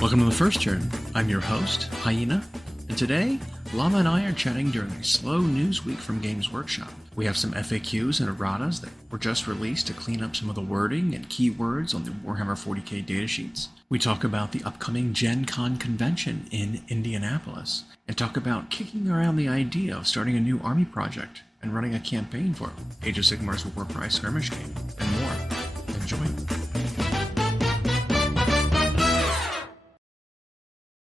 Welcome to the First Turn. I'm your host, Hyena, and today, Llama and I are chatting during a slow news week from Games Workshop. We have some FAQs and Erratas that were just released to clean up some of the wording and keywords on the Warhammer 40k datasheets. We talk about the upcoming GenCon convention in Indianapolis, and talk about kicking around the idea of starting a new army project and running a campaign for Age of Sigmar's Warcry skirmish game, and more. Enjoy.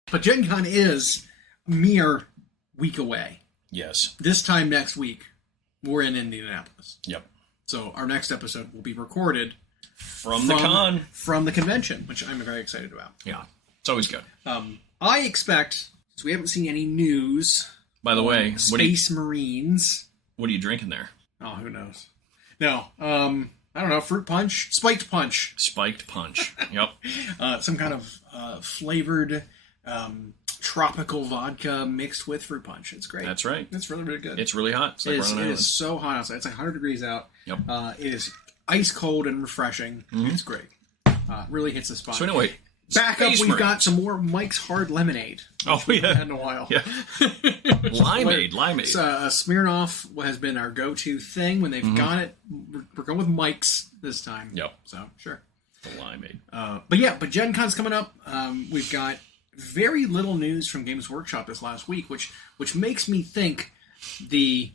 But GenCon is a mere week away. Yes. This time next week, we're in Indianapolis. Yep. So our next episode will be recorded From the con. From the convention, which I'm very excited about. Yeah. It's always good. I expect, since we haven't seen any news... By the way, Space Marines... What are you drinking there? Oh, who knows? No, I don't know, fruit punch? Spiked punch. Spiked punch. Yep. Some kind of flavored... tropical vodka mixed with fruit punch. It's great. That's right. It's really, really good. It's really hot. It's like it is so hot outside. It's like 100 degrees out. Yep. It is ice cold and refreshing. Mm-hmm. It's great. Really hits the spot. So anyway, back up, we've got some more Mike's Hard Lemonade. Oh, yeah. We haven't had in a while. Yeah. Limeade. Smirnoff has been our go-to thing. When they've got it, we're going with Mike's this time. Yep. So, sure. The limeade. But Gen Con's coming up. We've got very little news from Games Workshop this last week, which makes me think the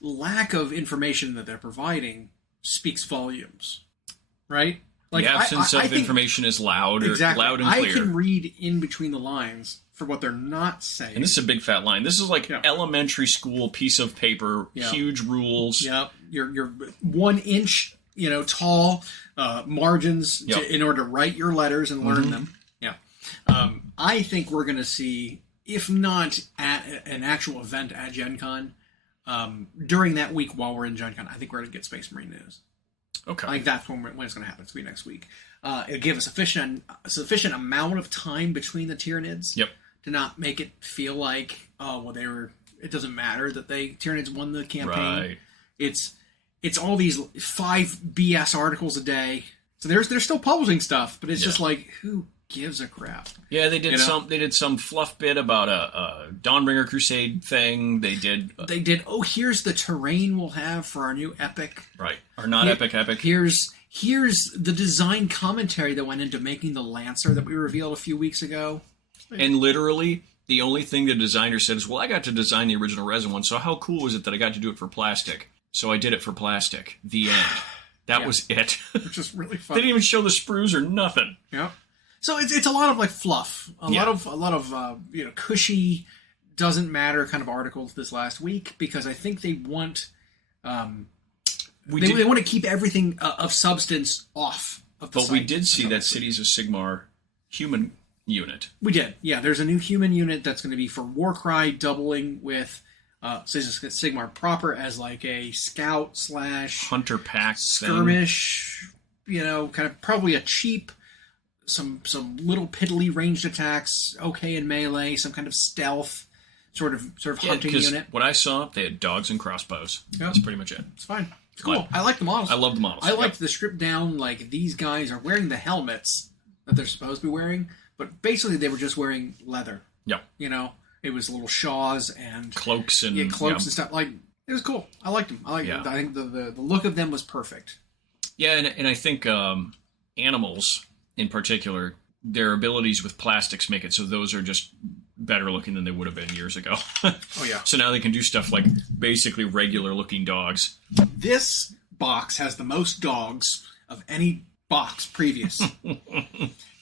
lack of information that they're providing speaks volumes, right? Like, the absence of information is loud, exactly. Loud and clear. I can read in between the lines for what they're not saying. And this is a big fat line. This is like elementary school piece of paper, huge rules. Yep. Your 1 inch, tall margins in order to write your letters and learn them. Yeah. I think we're going to see, if not at an actual event at Gen Con, during that week while we're in Gen Con, I think we're going to get Space Marine news. Okay. I think that's when it's going to happen. It's going to be next week. It'll give us a sufficient amount of time between the Tyranids to not make it feel like, it doesn't matter that Tyranids won the campaign. Right. It's all these 5 BS articles a day. So they're still publishing stuff, but it's just like, who gives a crap? Yeah, they did some fluff bit about a Dawnbringer Crusade thing. They did here's the terrain we'll have for our new epic. Right. Our non-epic epic. Here's the design commentary that went into making the Lancer that we revealed a few weeks ago. And literally the only thing the designer said is, well, I got to design the original resin one, so how cool was it that I got to do it for plastic? So I did it for plastic. The end. That was it. Which is really fun. They didn't even show the sprues or nothing. Yeah. So it's a lot of like fluff, a lot of cushy, doesn't matter kind of articles this last week, because I think they want they want to keep everything of substance off of the site. But we did see that Cities of Sigmar human unit. We did, yeah. There's a new human unit that's going to be for Warcry, doubling with Sigmar proper as like a scout / hunter pack skirmish. Kind of probably a cheap. Some little piddly ranged attacks, okay in melee, some kind of stealth sort of hunting unit. What I saw, they had dogs and crossbows. Yep. That's pretty much it. It's fine. It's cool. I like the models. I love the models. I liked the stripped down, like these guys are wearing the helmets that they're supposed to be wearing, but basically they were just wearing leather. Yeah. It was little shawls and cloaks and and stuff. Like, it was cool. I liked them. I think the look of them was perfect. Yeah, and I think animals in particular, their abilities with plastics make it so those are just better looking than they would have been years ago. Oh, yeah. So now they can do stuff like basically regular looking dogs. This box has the most dogs of any box previous.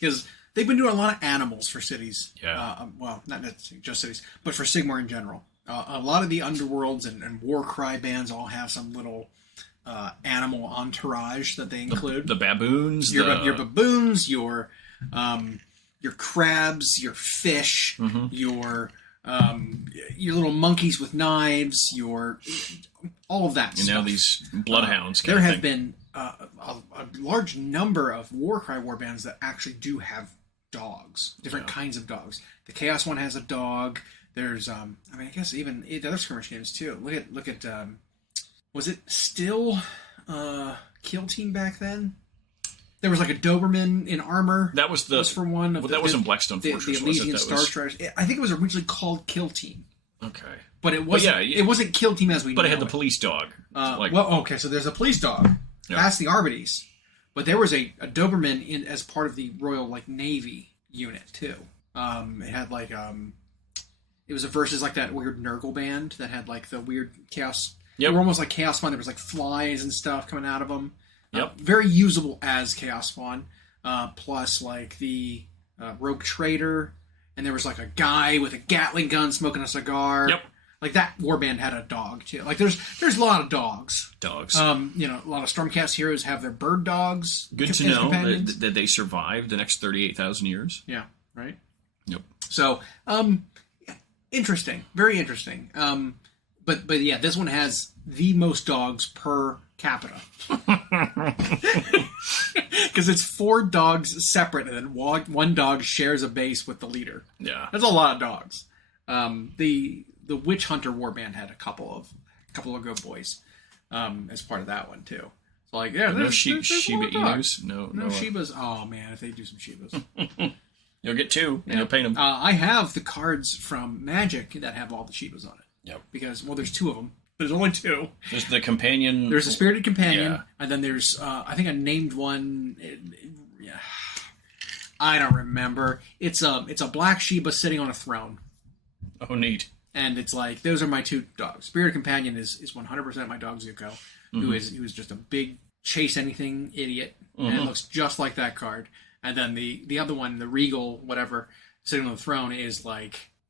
Because they've been doing a lot of animals for cities. Yeah. Well, not necessarily just cities, but for Sigmar in general. A lot of the underworlds and Warcry bands all have some little... animal entourage that they include. The baboons. Your baboons, your crabs, your fish, your little monkeys with knives, all of that stuff. And now these bloodhounds. There have been a large number of Warcry warbands that actually do have dogs, different kinds of dogs. The Chaos one has a dog. There's, I guess even the other skirmish games too. Look at. Was it still Kill Team back then? There was like a Doberman in armor. That was for one of that wasn't Blackstone Fortress. The Elysian Star Striders. I think it was originally called Kill Team. Okay. But it wasn't. But it wasn't Kill Team as we. But know it had the police dog. Okay. So there's a police dog. Yeah. That's the Arbites. But there was a Doberman as part of the Royal Navy unit too. It had it was a versus that weird Nurgle band that had the weird chaos. Yep. They were almost like Chaos Spawn. There was flies and stuff coming out of them. Yep. Very usable as Chaos Spawn. Plus the Rogue Trader, and there was a guy with a Gatling gun smoking a cigar. Yep. That warband had a dog too. There's a lot of dogs. A lot of Stormcast heroes have their bird dogs. Good to know that they survived the next 38,000 years. Yeah. Right. Yep. So, interesting, very interesting. But yeah, this one has the most dogs per capita. Because it's 4 dogs separate, and then one dog shares a base with the leader. Yeah, that's a lot of dogs. The Witch Hunter Warband had a couple of good boys as part of that one too. So no Shiba Inus, no Shibas. Oh man, if they do some Shibas, you'll get 2 and you'll paint them. I have the cards from Magic that have all the Shibas on it. Yep. Because there's 2 of them. There's only 2. There's the companion. There's a spirited companion, and then there's I think I named one. I don't remember. It's a black Shiba sitting on a throne. Oh, neat. And it's those are my 2 dogs. Spirited companion is 100% my dog Zuko, who is just a big chase anything idiot, and it looks just like that card. And then the other one, the Regal whatever, sitting on the throne is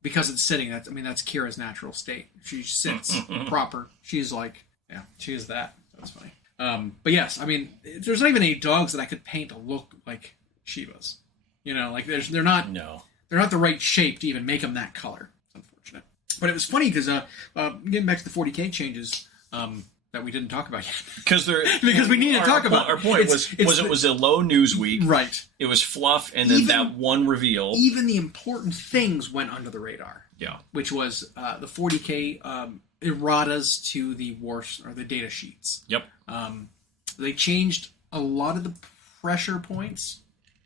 because it's sitting. That's Kira's natural state. She sits proper. She's she is that. That's funny. But yes, there's not even any dogs that I could paint to look like Shibas. They're not. No. They're not the right shape to even make them that color. It's unfortunate. But it was funny because getting back to the 40K changes that we didn't talk about yet. Because we need to talk about. Our point it was a low news week. Right. It was fluff, and then that one reveal. Even the important things went under the radar. Yeah. Which was the 40K erratas to the the data sheets. Yep. They changed a lot of the pressure points.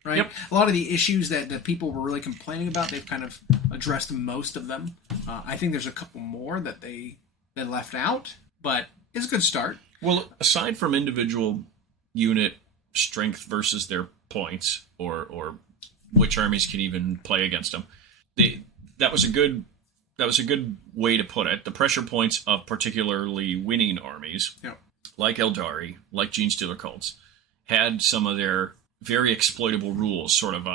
Right. Yep. A lot of the issues that people were really complaining about, they've kind of addressed most of them. I think there's a couple more that they left out, but it's a good start. Well, aside from individual unit strength versus their points, or which armies can even play against them, that was a good way to put it. The pressure points of particularly winning armies, like Eldari, like Genestealer cults, had some of their very exploitable rules sort of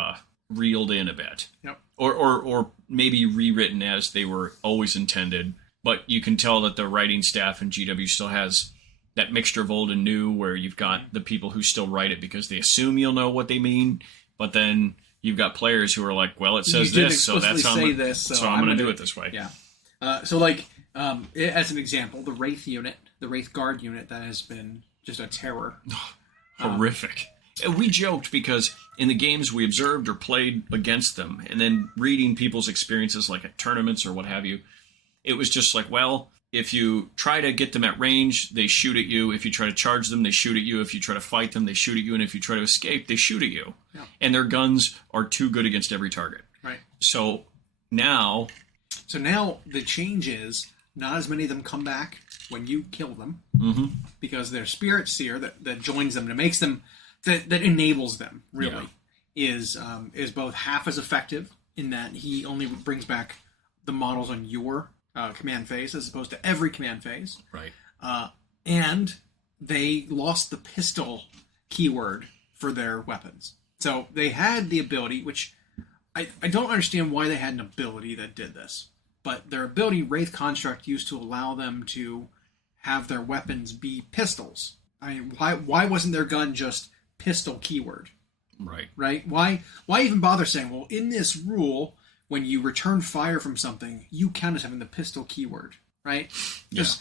reeled in a bit. Yep. Or maybe rewritten as they were always intended. But you can tell that the writing staff in GW still has that mixture of old and new, where you've got the people who still write it because they assume you'll know what they mean, but then you've got players who are like, well, it says this, so that's how I'm going to do it this way. Yeah. As an example, the Wraith unit, the Wraith Guard unit, that has been just a terror. Horrific. We joked because in the games we observed or played against them, and then reading people's experiences at tournaments or what have you, it was just if you try to get them at range, they shoot at you. If you try to charge them, they shoot at you. If you try to fight them, they shoot at you. And if you try to escape, they shoot at you. Yeah. And their guns are too good against every target. Right. So now the change is not as many of them come back when you kill them, because their Spirit Seer that joins them, that makes them, that enables them, really, is both half as effective in that he only brings back the models on your command phase as opposed to every command phase. Right. And they lost the pistol keyword for their weapons. So they had the ability, which I don't understand why they had an ability that did this, but their ability, Wraith Construct, used to allow them to have their weapons be pistols. Why wasn't their gun just pistol keyword? Right. Why even bother saying, well, in this rule, when you return fire from something, you count as having the pistol keyword, right? Because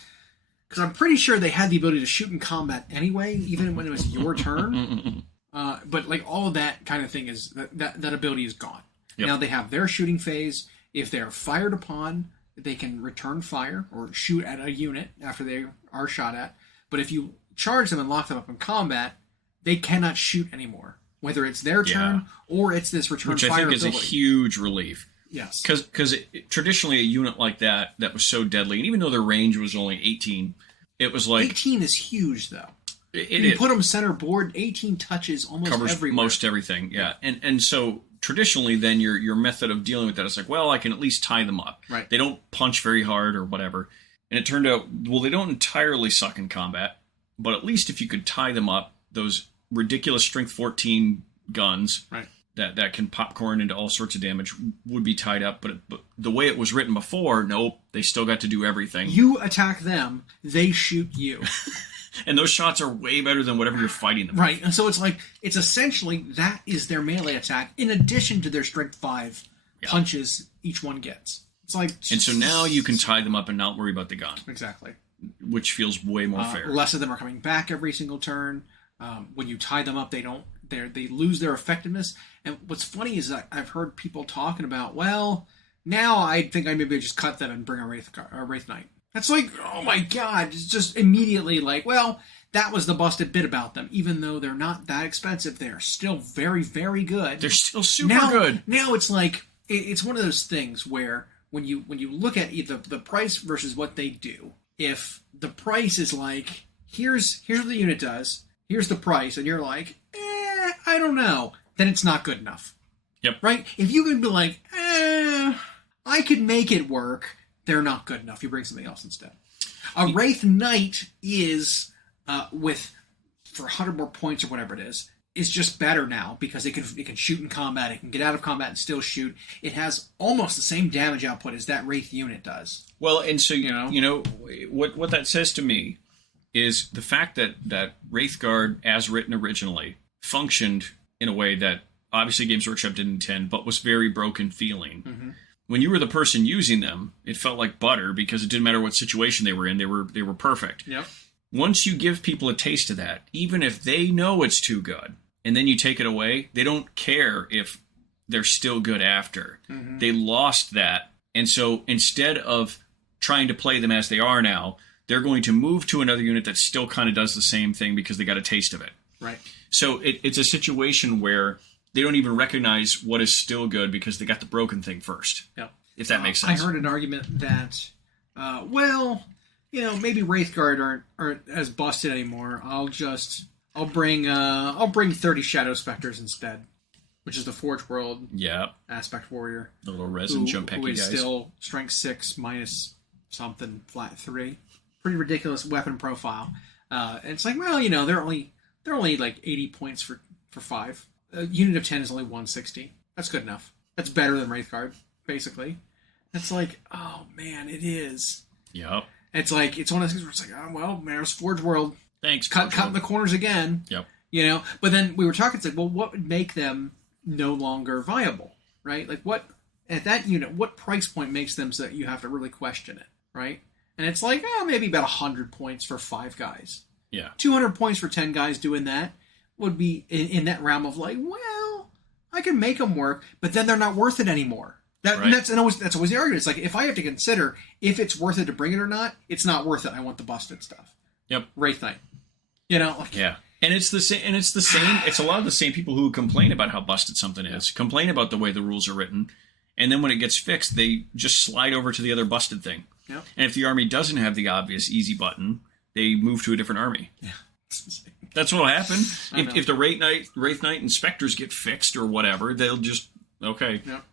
I'm pretty sure they had the ability to shoot in combat anyway, even when it was your turn. But all of that kind of thing is that ability is gone. Yep. Now they have their shooting phase. If they're fired upon, they can return fire or shoot at a unit after they are shot at. But if you charge them and lock them up in combat, they cannot shoot anymore. Whether it's their turn or it's this return which fire I think ability. is a huge relief. Yes. Because traditionally a unit like that was so deadly, and even though their range was only 18, it was like... 18 is huge, though. You put them center board, 18 touches almost covers everywhere. most everything, yeah. And so traditionally then your method of dealing with that is like, well, I can at least tie them up. Right. They don't punch very hard or whatever. And it turned out, well, they don't entirely suck in combat, but at least if you could tie them up, those ridiculous strength 14 guns that can popcorn into all sorts of damage would be tied up. But the way it was written before, nope, they still got to do everything. You attack them, they shoot you. And those shots are way better than whatever you're fighting them with. Right, and so it's essentially that is their melee attack in addition to their strength 5 punches each one gets. It's like... And so now you can tie them up and not worry about the gun. Exactly. Which feels way more fair. Less of them are coming back every single turn. When you tie them up, they lose their effectiveness. And what's funny is that I've heard people talking about, well, now I think I maybe just cut them and bring a Wraith Knight. That's like, oh my god, it's just immediately like, well, that was the busted bit about them. Even though they're not that expensive, they're still very, very good. They're still super good. Now it's like, it's one of those things where when you look at the price versus what they do, if the price is like, here's what the unit does, here's the price, and you're like, I don't know, then it's not good enough. Yep. Right? If you can be like, I could make it work, they're not good enough. You bring something else instead. A Wraith Knight is, for 100 more points or whatever it is just better now because it can shoot in combat, it can get out of combat and still shoot. It has almost the same damage output as that Wraith unit does. Well, and so, you know what that says to me is the fact that Wraithguard, as written originally, functioned in a way that obviously Games Workshop didn't intend, but was very broken feeling. Mm-hmm. When you were the person using them, it felt like butter because it didn't matter what situation they were in; they were perfect. Yep. Once you give people a taste of that, even if they know it's too good, and then you take it away, they don't care if they're still good after. Mm-hmm. They lost that, and so instead of trying to play them as they are now, they're going to move to another unit that still kind of does the same thing because they got a taste of it. Right. So it's a situation where they don't even recognize what is still good because they got the broken thing first. Yeah. If that makes sense. I heard an argument that, maybe Wraithguard aren't as busted anymore. I'll bring 30 Shadow Specters instead, which is the Forge World aspect warrior. The little resin jump pecky guys. Who is still strength 6 minus something flat 3. Pretty ridiculous weapon profile. And it's like, well, they're only like 80 points for 5. A unit of 10 is only 160. That's good enough. That's better than Wraithguard, basically. It's like, oh man, it is. Yep. It's like, it's one of those things where it's like, oh, well, there's Forge World. Thanks. Cutting the corners again. Yep. But then we were talking, it's like, well, what would make them no longer viable, right? Like what, at that unit, what price point makes them so that you have to really question it, right? And it's like, maybe about 100 points for 5 guys. Yeah. 200 points for 10 guys doing that would be in that realm of like, well, I can make them work, but then they're not worth it anymore. That's always the argument. It's like, if I have to consider if it's worth it to bring it or not, it's not worth it. I want the busted stuff. Yep. Wraith Knight. Yeah. And it's the same. It's a lot of the same people who complain about how busted something is, complain about the way the rules are written, and then when it gets fixed, they just slide over to the other busted thing. Yep. And if the army doesn't have the obvious easy button, they move to a different army. Yeah. That's what'll happen. If the Wraith Knight inspectors get fixed or whatever, they'll just I'll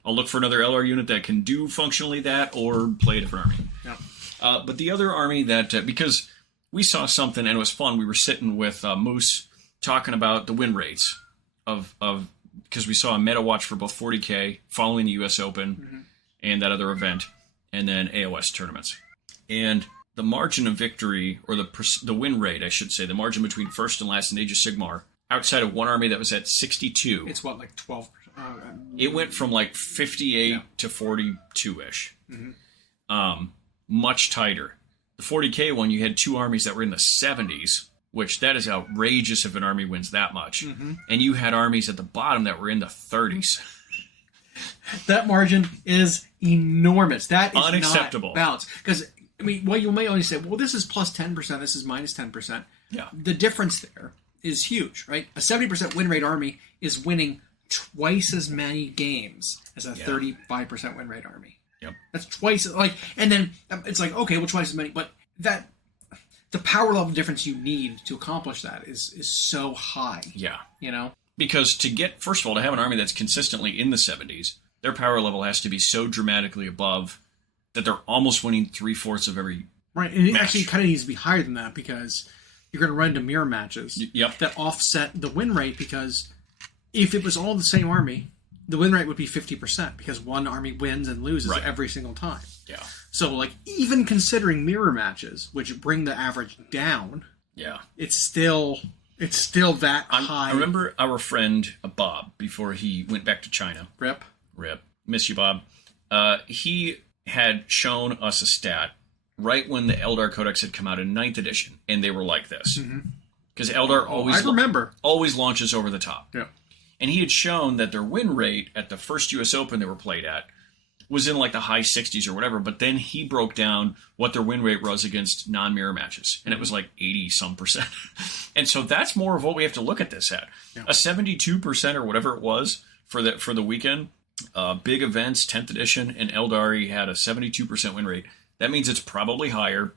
look for another LR unit that can do functionally that or play a different army. Yeah. But the other army that because we saw something and it was fun. We were sitting with Moose talking about the win rates of because we saw a meta watch for both 40K following the U.S. Open and that other event, and then AoS tournaments. And the margin of victory, or the win rate, I should say, the margin between first and last in Age of Sigmar, outside of one army that was at 62. It's what, like 12%? It went from like 58 to 42-ish. Mm-hmm. Much tighter. The 40K one, you had 2 armies that were in the 70s, which that is outrageous if an army wins that much. Mm-hmm. And you had armies at the bottom that were in the 30s. That margin is enormous. That is unacceptable. Not balanced. Because, I mean, well, you may only say, well, this is plus 10%, this is minus 10%. Yeah. The difference there is huge, right? A 70% win rate army is winning twice as many games as a 35% win rate army. Yep. That's twice, and then it's like, okay, well, twice as many, but that the power level difference you need to accomplish that is so high. Yeah. Because first of all, to have an army that's consistently in the 70s, their power level has to be so dramatically above that they're almost winning 3/4 of every right, and it match. actually kind of needs to be higher than that because you're going to run into mirror matches that offset the win rate, because if it was all the same army, the win rate would be 50% because one army wins and loses every single time. Yeah. So, even considering mirror matches, which bring the average down, it's still that high. I remember our friend Bob, before he went back to China. Rip. Miss you, Bob. He had shown us a stat right when the Eldar Codex had come out in 9th edition, and they were like this. Because Eldar always launches over the top. Yeah. And he had shown that their win rate at the first U.S. Open they were played at was in the high 60s or whatever, but then he broke down what their win rate was against non-mirror matches, and it was 80-some%. And so that's more of what we have to look at this at. Yeah. A 72% or whatever it was for the weekend, big events, 10th edition, and Eldari had a 72% win rate. That means it's probably higher,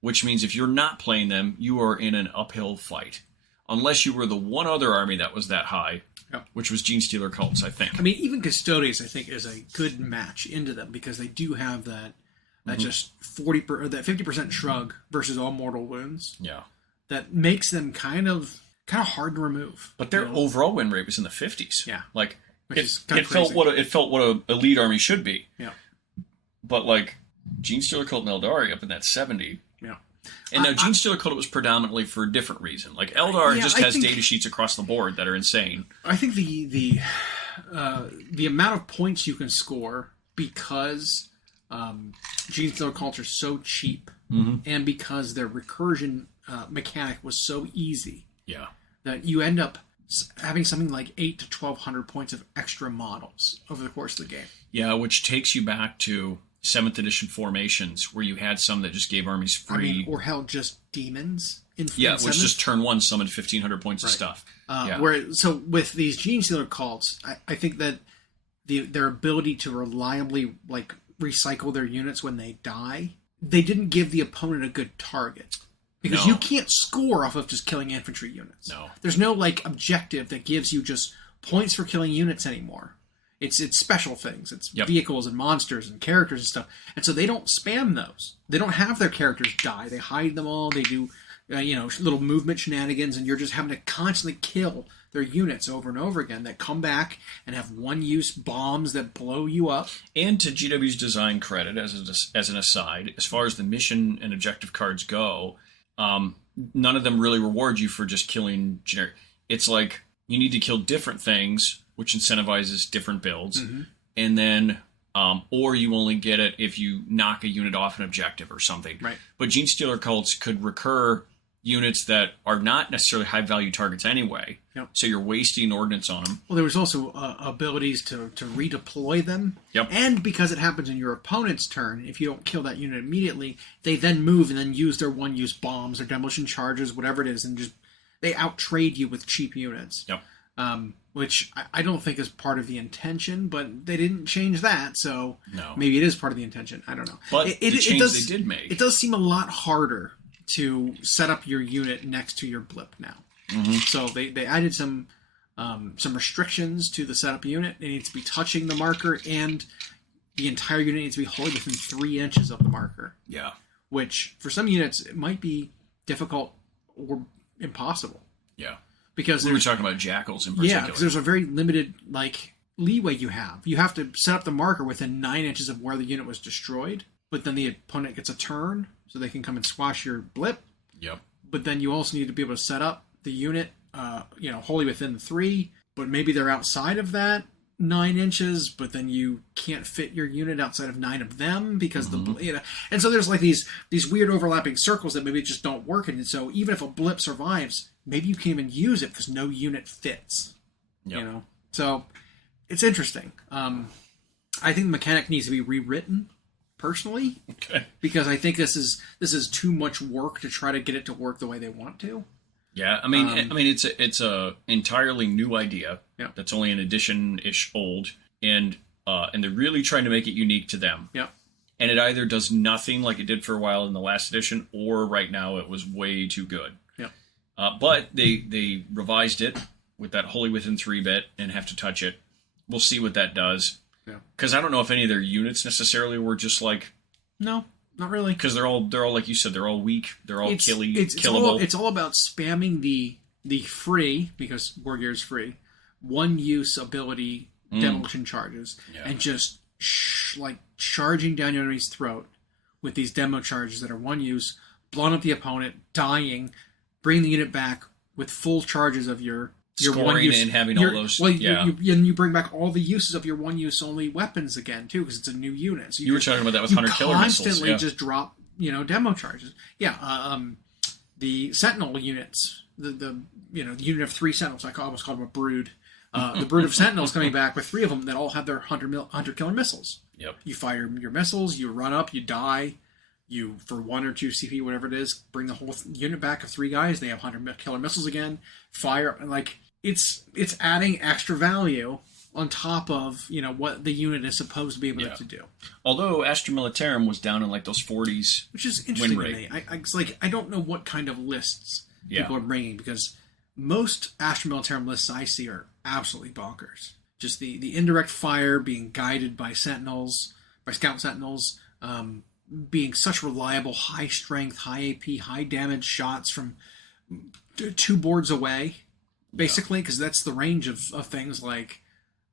which means if you're not playing them, you are in an uphill fight. Unless you were the one other army that was that high, which was Genestealer Cults, I think. I mean, even Custodes, I think, is a good match into them because they do have that just 50% shrug versus all mortal wounds. Yeah, that makes them kind of hard to remove. But their overall win rate was in the 50s. Yeah, it felt what a elite army should be. Yeah, but Genestealer Cult and Eldari up in that 70. Yeah. And now Genestealer Cult was predominantly for a different reason. Eldar has data sheets across the board that are insane. I think the amount of points you can score because Genestealer Cults are so cheap, and because their recursion mechanic was so easy, that you end up having something like 800 to 1,200 points of extra models over the course of the game. Yeah, which takes you back to 7th edition formations, where you had some that just gave armies free, or hell, just demons. Which just turn one summoned 1,500 points of stuff. So with these Genestealer Cults, I think that their ability to reliably recycle their units when they die, they didn't give the opponent a good target. Because you can't score off of just killing infantry units. No. There's no objective that gives you just points for killing units anymore. It's special things. It's vehicles and monsters and characters and stuff. And so they don't spam those. They don't have their characters die. They hide them all. They do little movement shenanigans, and you're just having to constantly kill their units over and over again that come back and have one-use bombs that blow you up. And to GW's design credit, as an aside, as far as the mission and objective cards go, none of them really reward you for just killing generic. It's you need to kill different things, which incentivizes different builds, and then or you only get it if you knock a unit off an objective or something. Right. But Genestealer Cults could recur units that are not necessarily high-value targets anyway, so you're wasting ordnance on them. Well, there was also abilities to redeploy them, and because it happens in your opponent's turn, if you don't kill that unit immediately, they then move and then use their one-use bombs or demolition charges, whatever it is, and just they out-trade you with cheap units. Which I don't think is part of the intention, but they didn't change that, so maybe it is part of the intention. I don't know. But the change they did make. It does seem a lot harder to set up your unit next to your blip now. So they added some restrictions to the setup unit. It needs to be touching the marker, and the entire unit needs to be wholly within 3 inches of the marker. Yeah. Which, for some units, it might be difficult or impossible. Yeah. Because we were talking about jackals in particular. Yeah, because there's a very limited leeway you have. You have to set up the marker within 9 inches of where the unit was destroyed, but then the opponent gets a turn, so they can come and squash your blip. Yep. But then you also need to be able to set up the unit, wholly within 3, but maybe they're outside of that 9 inches, but then you can't fit your unit outside of 9 of them because and so there's these weird overlapping circles that maybe just don't work, and so even if a blip survives, maybe you can't even use it because no unit fits. So it's interesting. I think the mechanic needs to be rewritten personally, because I think this is too much work to try to get it to work the way they want to. Yeah, I mean, it's a entirely new idea. Yeah. That's only an edition-ish old, and they're really trying to make it unique to them. Yeah. And it either does nothing like it did for a while in the last edition, or right now it was way too good. Yeah. But they revised it with that Holy Within 3-bit and have to touch it. We'll see what that does. Yeah. Because I don't know if any of their units necessarily were just like... No, not really. Because they're all like you said, they're all weak. They're all killable. It's all about spamming the free, because Wargear is free, one use ability demolition charges, and just charging down your enemy's throat with these demo charges that are one use, blowing up the opponent, dying, bringing the unit back with full charges of your scoring one use, and having all those. You bring back all the uses of your one use only weapons again too, because it's a new unit. So you were talking about that with 100 killer missiles. Constantly just drop demo charges. Yeah, the Sentinel units, the unit of 3 Sentinels. I almost called them a brood. The brood of Sentinels coming back with 3 of them that all have their 100 killer missiles. Yep. You fire your missiles, you run up, you die. You, for 1 or 2 CP, whatever it is, bring the whole unit back of 3 guys. They have 100 killer missiles again. Fire up, and it's adding extra value on top of what the unit is supposed to be able to do. Although Astra Militarum was down in those 40s, which is interesting to me. I don't know what kind of lists people are bringing, because most Astra Militarum lists I see are absolutely bonkers. Just the indirect fire being guided by sentinels, by scout sentinels, being such reliable, high strength, high AP, high damage shots from 2 boards away, basically, because that's the range of things like,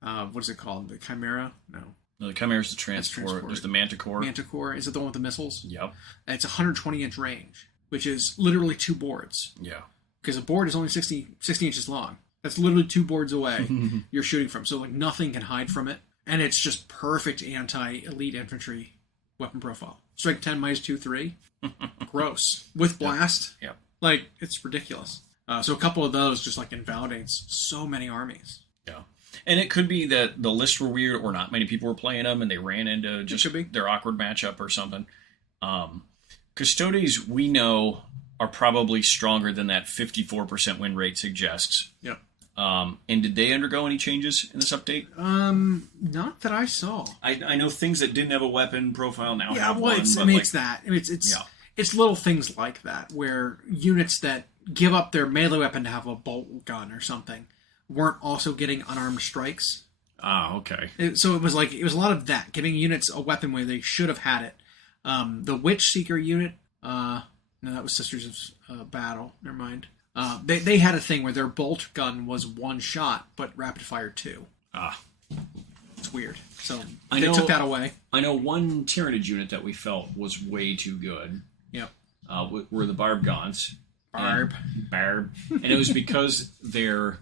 what is it called? The Chimera? No, the Chimera is the transport. There's the Manticore. Manticore, is it the one with the missiles? Yep. It's 120-inch range, which is literally 2 boards. Yeah. Because a board is only 60 inches long. That's literally 2 boards away you're shooting from. So nothing can hide from it. And it's just perfect anti-elite infantry weapon profile. Strike 10 minus 2/3. Gross. With blast. Yep. It's ridiculous. So a couple of those just invalidates so many armies. Yeah. And it could be that the lists were weird, or not many people were playing them, and they ran into just their awkward matchup or something. Custodes, we know, are probably stronger than that 54% win rate suggests. Yep. And did they undergo any changes in this update? Not that I saw. I know things that didn't have a weapon profile now have one. It's little things like that, where units that give up their melee weapon to have a bolt gun or something weren't also getting unarmed strikes. Ah, okay. So it was a lot of that, giving units a weapon where they should have had it. The Witch Seeker unit, no, that was Sisters of Battle. Never mind. They had a thing where their bolt gun was 1 shot, but rapid fire 2. Ah. It's weird. So they took that away. I know one Tyranid unit that we felt was way too good. Yep. Were the Barb Gaunts. Barb. And it was because their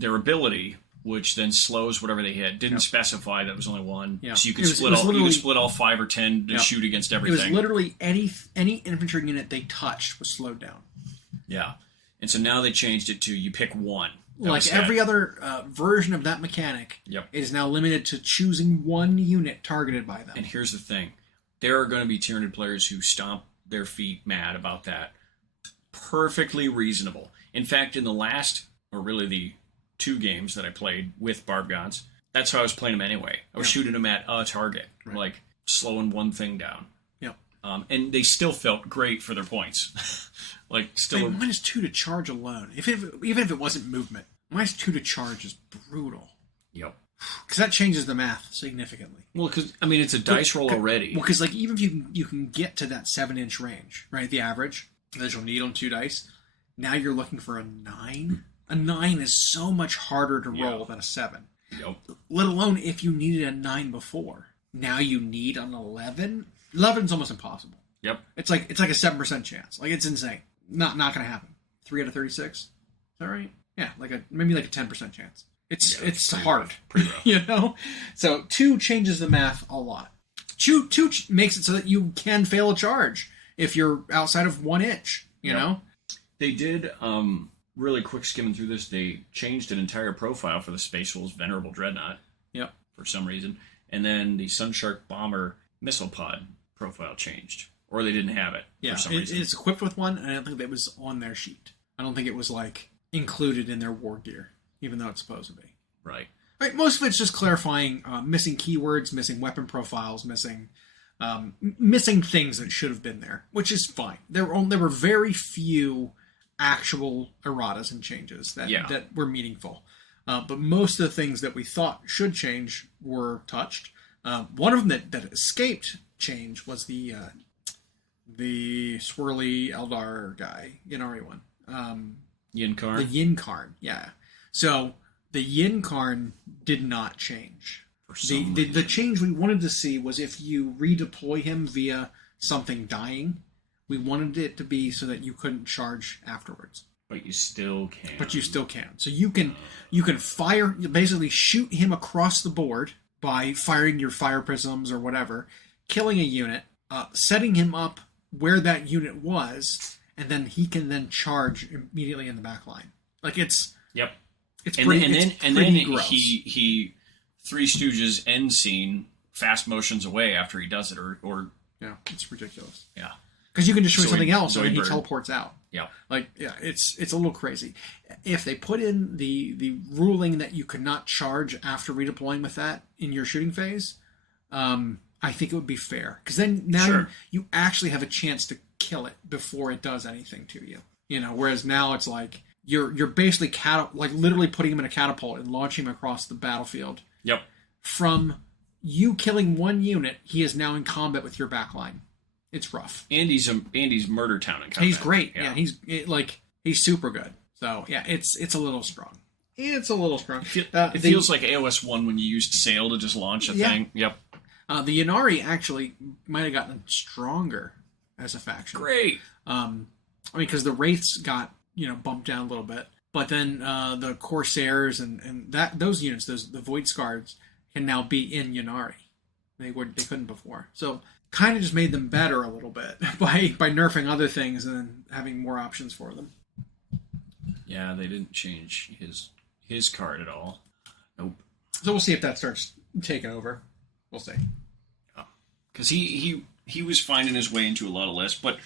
ability, which then slows whatever they hit, didn't specify that it was only 1. Yeah. So you could split all 5 or 10 to shoot against everything. It was literally any infantry unit they touched was slowed down. Yeah. And so now they changed it to you pick 1. Every other version of that mechanic is now limited to choosing 1 unit targeted by them. And here's the thing. There are going to be Tyranid players who stomp their feet mad about that. Perfectly reasonable. In fact, in the last, or really the 2 games that I played with Barb Gaunts, that's how I was playing them anyway. I was shooting them at a target, slowing 1 thing down. Yep. And they still felt great for their points. -2 to charge alone. Even if it wasn't movement, -2 to charge is brutal. Yep. Because that changes the math significantly. Well, because it's a dice roll already. Well, because even if you can get to that 7-inch range, right? The average that you'll need on 2 dice. Now you're looking for a 9. A 9 is so much harder to roll than a 7. Yep. Let alone if you needed a 9 before. Now you need an 11. 11's almost impossible. Yep. It's like a 7% chance. It's insane. Not going to happen. 3 out of 36. Is that right? Yeah, maybe a 10% chance. It's hard. Pretty rough. So 2 changes the math a lot. 2 makes it so that you can fail a charge if you're outside of 1 inch. You know. They did. Really quick skimming through this, they changed an entire profile for the Space Wolves Venerable Dreadnought. Yep. For some reason, and then the Sunshark Bomber Missile Pod profile changed. or they didn't have it for some reason. It's equipped with one, and I don't think that was on their sheet. I don't think it was like included in their war gear, even though it's supposed to be. Right. Right. Most of it's just clarifying missing keywords, missing weapon profiles, missing things that should have been there, which is fine. There were very few actual erratas and changes that were meaningful. But most of the things that we thought should change were touched. One of them that escaped change was the swirly Eldar guy, Ynnari one. Yin-Karn? The Yin-Karn, yeah. So the Yin-Karn did not change. The change we wanted to see was if you redeploy him via something dying, we wanted it to be so that you couldn't charge afterwards. But you still can. So you can fire, basically shoot him across the board by firing your fire prisms or whatever, killing a unit, setting him up where that unit was, and then he can then charge immediately in the back line. Like it's pretty gross. he Three Stooges end scene fast motions away after he does it, or yeah, it's ridiculous. Yeah. Because you can destroy something else and he teleports out. Yeah. It's a little crazy. If they put in the ruling that you could not charge after redeploying with that in your shooting phase, I think it would be fair. Because then now you actually have a chance to kill it before it does anything to you. You know, whereas now it's like you're basically literally putting him in a catapult and launching him across the battlefield. Yep. From you killing one unit, he is now in combat with your backline. It's rough. Andy's Murder Town in combat. He's great. Yeah, he's super good. So yeah, it's a little strong. It feels like AoS 1 when you used Sail to just launch a thing. Yep. The Ynnari actually might have gotten stronger as a faction. Great. Because the Wraiths got bumped down a little bit, but then the Corsairs and those units, the Void Scards, can now be in Ynnari. They couldn't before. So kind of just made them better a little bit by nerfing other things and then having more options for them. Yeah, they didn't change his card at all. Nope. So we'll see if that starts taking over. We'll see. Because he was finding his way into a lot of lists, but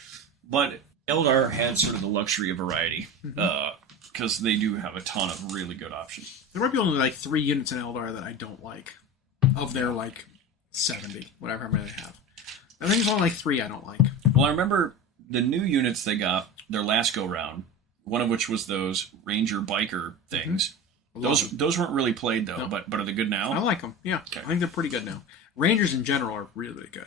Eldar had sort of the luxury of variety because they do have a ton of really good options. There might be only 3 units in Eldar that I don't like of their 70, whatever many they have. I think it's only 3 I don't like. Well, I remember the new units they got their last go round. One of which was those Ranger biker things. Mm-hmm. Those weren't really played though, no. but are they good now? I like them. Yeah, okay. I think they're pretty good now. Rangers in general are really, really good.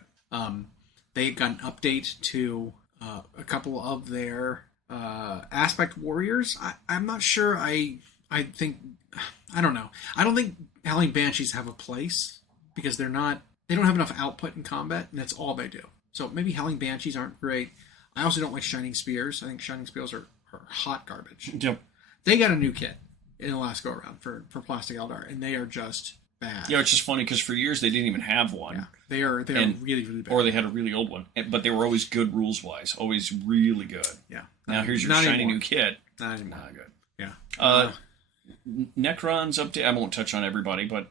They got an update to a couple of their aspect warriors. I'm not sure. I don't know. I don't think Howling Banshees have a place because they don't have enough output in combat, and that's all they do. So maybe Howling Banshees aren't great. I also don't like Shining Spears. I think Shining Spears are hot garbage. Yep. They got a new kit in the last go around for Plastic Eldar, and they are just bad. Yeah, it's just funny because for years they didn't even have one. Yeah, they are really, really bad. Or they had a really old one, but they were always good rules wise, always really good. Yeah. Now here's your shiny new kit. Not anymore. Not good. Yeah. Necrons update. I won't touch on everybody, but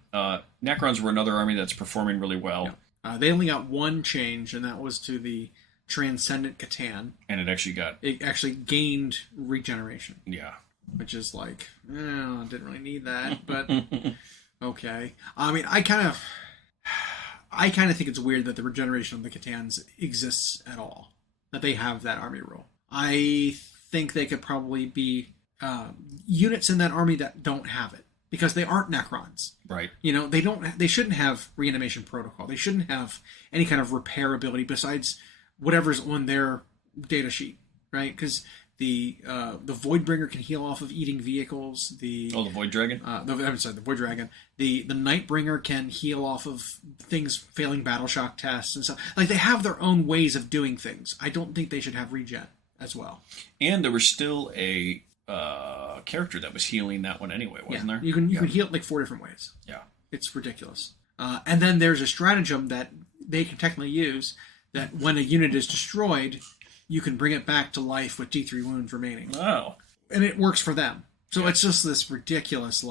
Necrons were another army that's performing really well. Yeah. They only got one change, and that was to the Transcendent Catan. And it actually gained regeneration. Yeah. Which is didn't really need that, but okay. I mean, I kind of think it's weird that the regeneration of the Catans exists at all. That they have that army rule. I think they could probably be units in that army that don't have it because they aren't Necrons. Right. They shouldn't have reanimation protocol. They shouldn't have any kind of repair ability besides whatever's on their data sheet, right? Because the Voidbringer can heal off of eating vehicles. The Void Dragon. The Void Dragon. The Nightbringer can heal off of things failing battle shock tests and stuff. They have their own ways of doing things. I don't think they should have regen as well. And there was still a character that was healing that one anyway, wasn't there? You can heal it 4 different ways. Yeah, it's ridiculous. And then there's a stratagem that they can technically use that when a unit is destroyed, you can bring it back to life with D3 wounds remaining. Oh. And it works for them. So it's just this ridiculous,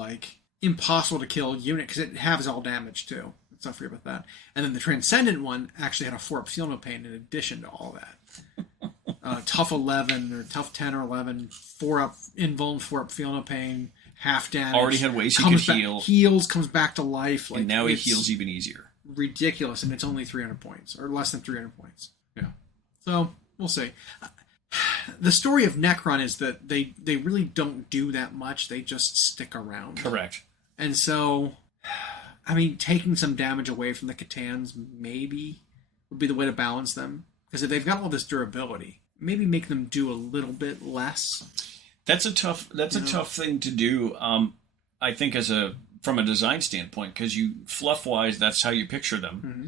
impossible to kill unit because it has all damage too. Let's not forget about that. And then the Transcendent one actually had a 4-up Feel No Pain in addition to all that. Tough 11 or tough 10 or 11, 4-up Invuln, 4-up Feel No Pain, half damage. Already had ways he could heal. Heals, comes back to life. Like, and now he heals even easier. Ridiculous, and it's only 300 points, or less than 300 points. Yeah. So, we'll see. The story of Necron is that they really don't do that much. They just stick around. Correct. And so, I mean, taking some damage away from the C'tans maybe would be the way to balance them. Because if they've got all this durability, maybe make them do a little bit less. That's a tough thing to do. I think from a design standpoint, because fluff wise, that's how you picture them. Mm-hmm.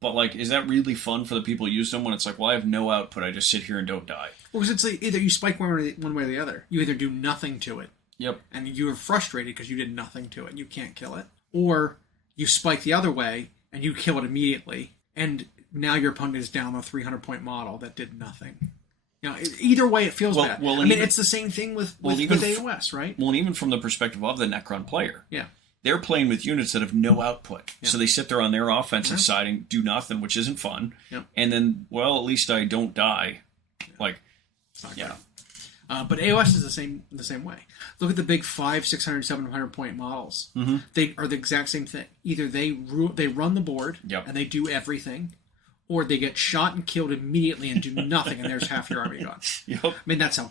But like, is that really fun for the people who use them when it's like, well, I have no output, I just sit here and don't die? Well, because it's like either you spike one way or the other. You either do nothing to it. Yep. And you're frustrated because you did nothing to it and you can't kill it. Or you spike the other way and you kill it immediately, and now your opponent is down a 300-point model that did nothing. You know, either way, it feels bad. Well, I mean, it's the same thing with AoS, right? Well, and even from the perspective of the Necron player. Yeah. They're playing with units that have no output. Yeah. So they sit there on their offensive side and do nothing, which isn't fun. Yeah. And then, well, at least I don't die. Yeah. Like, yeah. But AoS is the same way. Look at the big 500, 600, 700-point models. Mm-hmm. They are the exact same thing. Either they run the board and they do everything, or they get shot and killed immediately and do nothing, and there's half your army gone. Yep. I mean, that's how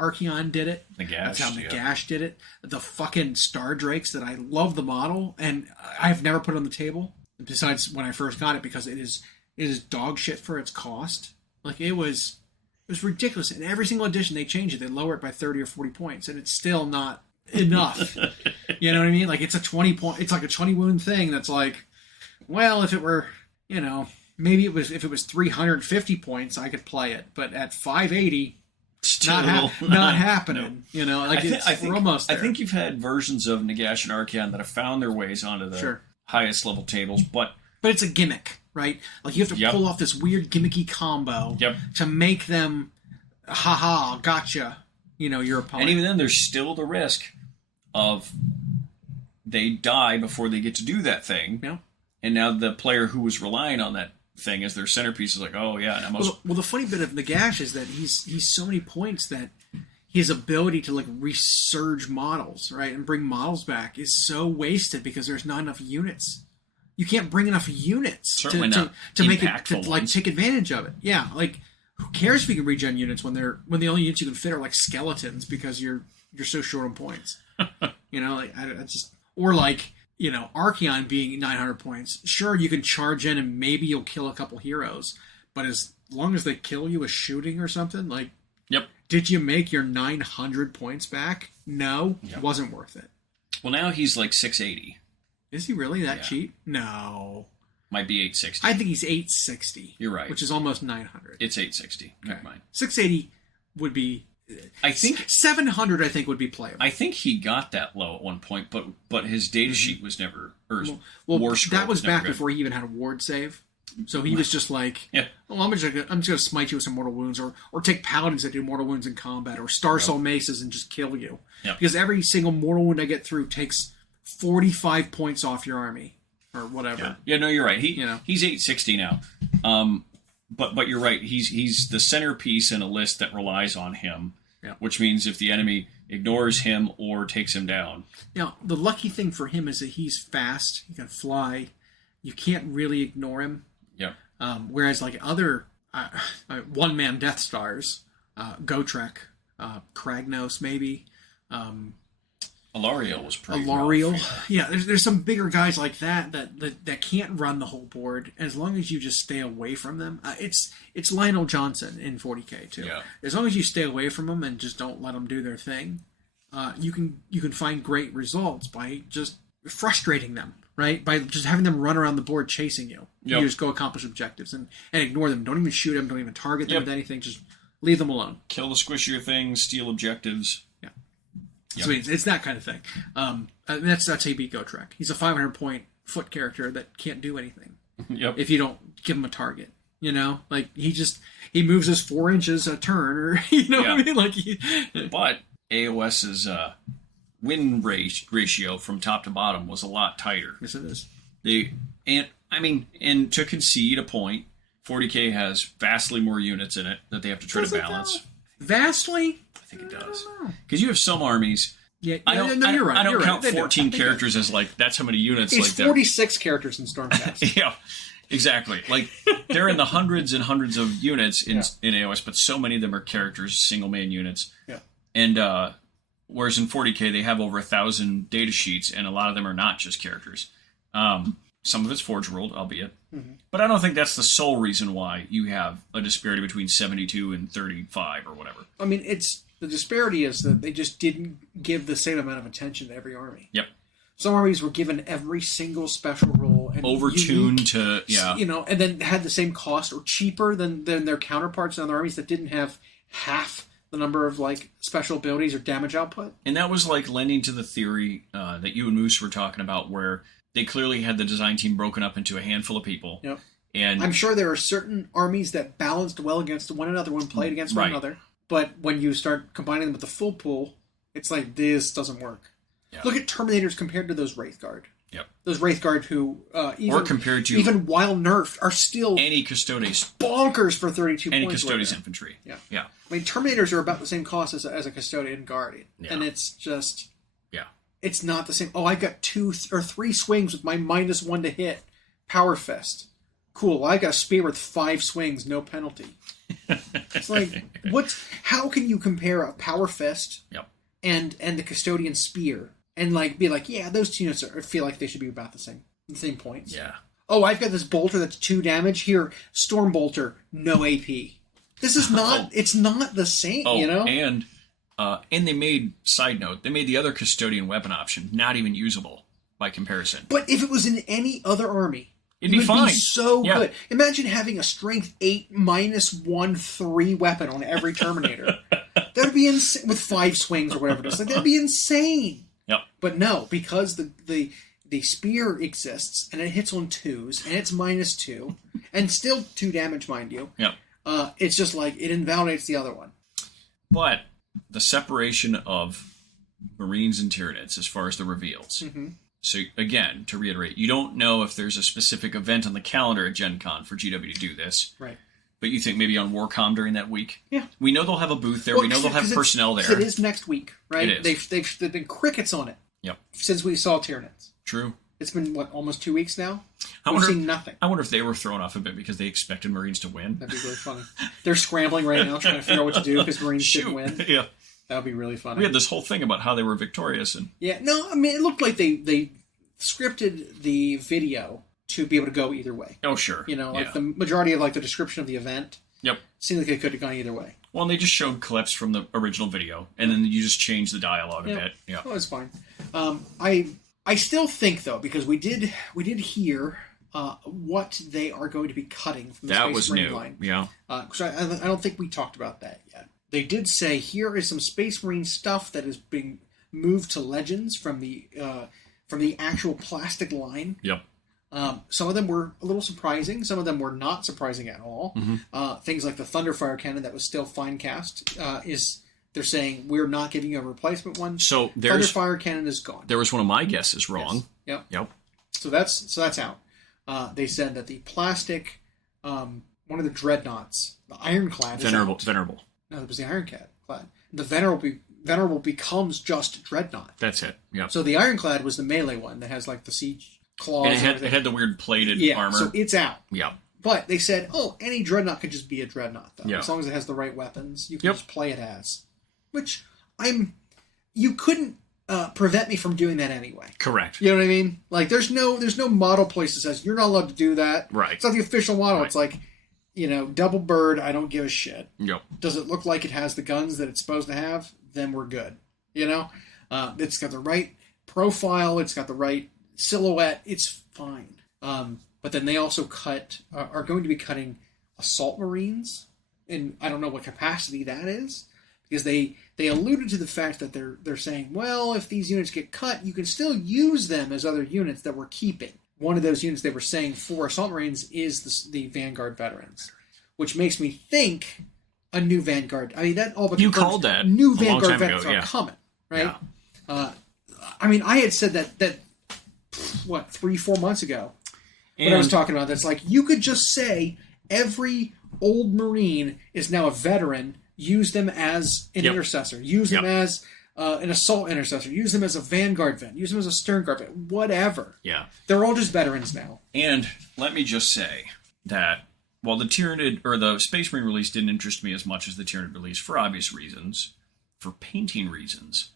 Archeon did it. Nagash, that's how Nagash did it. The fucking Star Drakes that I love the model, and I've never put on the table, besides when I first got it, because it is dog shit for its cost. Like, it was ridiculous. In every single edition, they change it. They lower it by 30 or 40 points, and it's still not enough. You know what I mean? Like, it's a 20-point... It's like a 20-wound thing that's like, well, if it were, you know... Maybe if it was 350 points, I could play it. But at 580, not happening. No. You know, like we're almost there. I think you've had versions of Nagash and Archeon that have found their ways onto the highest level tables, but it's a gimmick, right? Like, you have to pull off this weird gimmicky combo to make them, haha, gotcha. You know, your opponent. And even then, there's still the risk of they die before they get to do that thing. Yeah. And now the player who was relying on that thing as their centerpiece is like, oh yeah. And well, the funny bit of Nagash is that he's so many points that his ability to like resurge models, right, and bring models back is so wasted because there's not enough units. You can't bring enough units to make it to like take advantage of it. Yeah, like, who cares if you can regen units when the only units you can fit are like skeletons because you're so short on points. You know, like I just, or like, you know, Archeon being 900 points. Sure, you can charge in and maybe you'll kill a couple heroes, but as long as they kill you with shooting or something, like, did you make your 900 points back? No, it wasn't worth it. Well, now he's like 680. Is he really that cheap? No. Might be 860. I think he's 860. You're right. Which is almost 900. It's 860. Okay. Never mind. 680 would be... I think 700. I think would be playable. I think he got that low at one point, but his data sheet was never. War Scroll that was back before he even had a ward save. So he was just like, "Oh, I'm just gonna smite you with some mortal wounds, or take paladins that do mortal wounds in combat, or Star Soul maces and just kill you." Yep. Because every single mortal wound I get through takes 45 points off your army, or whatever. Yeah, no, you're right. He's 860 now. But you're right. He's the centerpiece in a list that relies on him, which means if the enemy ignores him or takes him down. Now, the lucky thing for him is that he's fast. He can fly. You can't really ignore him. Yeah. Whereas like other one-man Death Stars, Gotrek, Kragnos maybe. Alariel was pretty rough. Yeah, there's some bigger guys like that can't run the whole board. As long as you just stay away from them, it's Lionel Johnson in 40K too. Yeah. As long as you stay away from them and just don't let them do their thing, you can find great results by just frustrating them, right? By just having them run around the board chasing you. Yep. You just go accomplish objectives and ignore them. Don't even shoot them. Don't even target them with anything. Just leave them alone. Kill the squishier things. Steal objectives. So it's that kind of thing. That's how you beat Gotrek. He's a 500-point foot character that can't do anything. Yep. If you don't give him a target, you know, like he moves us 4 inches a turn, or you know what I mean. Like, but AoS's win ratio from top to bottom was a lot tighter. Yes, it is. And to concede a point, 40K has vastly more units in it that they have to try to balance. Vastly? I think it does. Because you have some armies. Yeah, you're right. I don't count right. 14 characters as like that's how many units. It's like 46 characters in Stormcast. Yeah, exactly. Like they're in the hundreds and hundreds of units in AoS, but so many of them are characters, single man units. Yeah. And whereas in 40K they have over 1,000 data sheets, and a lot of them are not just characters. Some of it's Forge World, albeit. Mm-hmm. But I don't think that's the sole reason why you have a disparity between 72 and 35 or whatever. I mean, the disparity is that they just didn't give the same amount of attention to every army. Yep. Some armies were given every single special role and overtuned to and then had the same cost or cheaper than their counterparts in other armies that didn't have half the number of like special abilities or damage output. And that was like lending to the theory that you and Moose were talking about, where they clearly had the design team broken up into a handful of people. Yep. And I'm sure there are certain armies that balanced well against one another when played against one another. But when you start combining them with the full pool, it's like, this doesn't work. Yeah. Look at Terminators compared to those Wraithguard. Yep. Those Wraithguard who, even while nerfed, are still any Custodes bonkers for 32 any points. Any Custodes infantry. Yeah. Yeah. I mean, Terminators are about the same cost as a Custodian Guardian. Yeah. And it's just... Yeah. It's not the same. Oh, I've got 2 or 3 swings with my -1 to hit. Power Fist. Cool. Well, I got a spear with 5 swings, no penalty. It's like, how can you compare a Power Fist and the Custodian Spear and like be like, yeah, those 2 units feel like they should be about the same points. Yeah. Oh, I've got this bolter that's 2 damage. Here, Storm Bolter, no AP. This is not, it's not the same, you know? And they made, side note, they made the other Custodian weapon option not even usable by comparison. But if it was in any other army, it'd be fine. Be so good. Imagine having a Strength 8 -1 3 weapon on every Terminator. That would be insane, with 5 swings or whatever it is. Like, that'd be insane. Yep. But no, because the spear exists and it hits on 2s and it's -2 and still 2 damage, mind you. Yep. It's just like it invalidates the other one. But the separation of Marines and Tyranids as far as the reveals. Mm-hmm. So again, to reiterate, you don't know if there's a specific event on the calendar at GenCon for GW to do this. Right. But you think maybe on Warcom during that week? Yeah. We know they'll have a booth there. We know they'll have personnel there. It is next week, right? It is. They've been crickets on it. Yep. Since we saw Tyranids. True. It's been, almost 2 weeks now? We've seen nothing. I wonder if they were thrown off a bit because they expected Marines to win. That'd be really funny. They're scrambling right now trying to figure out what to do because Marines didn't win. Yeah. That would be really funny. We had this whole thing about how they were victorious. Yeah, no, I mean, it looked like they scripted the video to be able to go either way. Oh, sure. You know, like the majority of like the description of the event seemed like it could have gone either way. Well, and they just showed clips from the original video, and then you just changed the dialogue a bit. Yeah. Oh, it's fine. I still think, though, because we did hear what they are going to be cutting from the Space Marine line. Yeah. Because I don't think we talked about that yet. They did say here is some Space Marine stuff that is being moved to Legends from the actual plastic line. Yep. Some of them were a little surprising. Some of them were not surprising at all. Mm-hmm. Things like the Thunderfire cannon that was still fine cast they're saying we're not giving you a replacement one. So Thunderfire cannon is gone. There was one of my guesses wrong. Yes. Yep. So that's out. They said that the plastic, one of the dreadnoughts, the Ironclad, Venerable. No, it was the Ironclad. The Venerable becomes just Dreadnought. That's it. Yeah. So the Ironclad was the melee one that has like the siege claws. And it had the weird plated armor. So it's out. Yeah. But they said, any Dreadnought could just be a Dreadnought, though. Yeah. As long as it has the right weapons, you can just play it as. Which you couldn't prevent me from doing that anyway. Correct. You know what I mean? Like there's no model place that says you're not allowed to do that. Right. It's not the official model. Right. It's like, double bird, I don't give a shit. Yep. Does it look like it has the guns that it's supposed to have? Then we're good. It's got the right profile. It's got the right silhouette. It's fine. But then they also are going to be cutting Assault Marines, and I don't know what capacity that is, because they alluded to the fact that they're saying, well, if these units get cut, you can still use them as other units that we're keeping. One of those units they were saying for Assault Marines is the Vanguard Veterans, which makes me think a new Vanguard. I mean, that all but you called that new Vanguard Veterans are coming, right? Yeah. I mean, I had said that what, 3-4 months ago. When I was talking about this, like, you could just say every old Marine is now a veteran, use them as an intercessor, use them as an assault intercessor, use them as a vanguard vet, use them as a stern guard vet, whatever. Yeah. They're all just veterans now. And let me just say that while the Tyranid, or the Space Marine release didn't interest me as much as the Tyranid release for obvious reasons, for painting reasons,